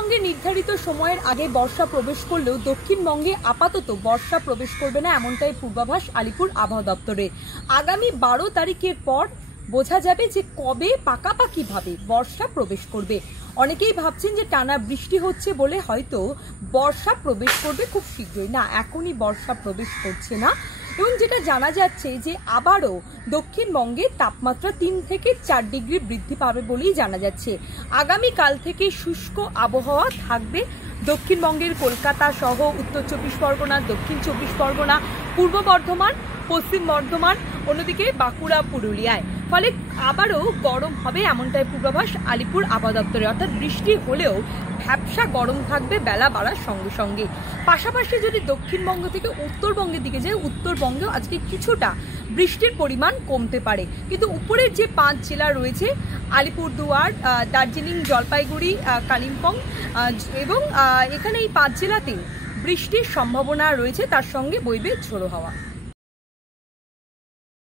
উত্তরবঙ্গে নির্ধারিত সময়ের আগে বর্ষা প্রবেশ করলেও দক্ষিণবঙ্গে আপাতত বর্ষা প্রবেশ করবে না, এমনটাই পূর্বাভাস আলিপুর আবহাওয়া দপ্তরের। আগামী 12 তারিখের পর বোঝা যাবে যে কবে পাকাপাকিভাবে বর্ষা প্রবেশ করবে। অনেকেই ভাবছেন যে টানা বৃষ্টি হচ্ছে বলে হয়তো বর্ষা প্রবেশ করবে খুব শীঘ্রই। না, এখনই বর্ষা প্রবেশ করছে না। এবং যেটা জানা যাচ্ছে যে আবারও দক্ষিণবঙ্গে তাপমাত্রা 3 থেকে 4 ডিগ্রি বৃদ্ধি পাবে বলেই জানা যাচ্ছে। আগামীকাল থেকে শুষ্ক আবহাওয়া থাকবে দক্ষিণবঙ্গের কলকাতা সহ উত্তর 24 পরগনা, দক্ষিণ 24 পরগনা, পূর্ব বর্ধমান, পশ্চিম বর্ধমান, অন্যদিকে বাঁকুড়া, পুরুলিয়ায়। ফলে আবারও গরম হবে এমনটাই পূর্বাভাস আলিপুর আবহাওয়া দপ্তরে। অর্থাৎ বৃষ্টি হলেও ভ্যাপসা গরম থাকবে বেলা বাড়ার সঙ্গে সঙ্গে। পাশাপাশি যদি দক্ষিণবঙ্গ থেকে উত্তরবঙ্গের দিকে যায়, উত্তরবঙ্গেও আজকে কিছুটা বৃষ্টির পরিমাণ কমতে পারে। কিন্তু উপরের যে 5 জেলা রয়েছে আলিপুরদুয়ার, দার্জিলিং, জলপাইগুড়ি, কালিম্পং এবং এখানে এই 5 জেলাতে বৃষ্টির সম্ভাবনা রয়েছে, তার সঙ্গে বইবে ঝোড়ো হাওয়া।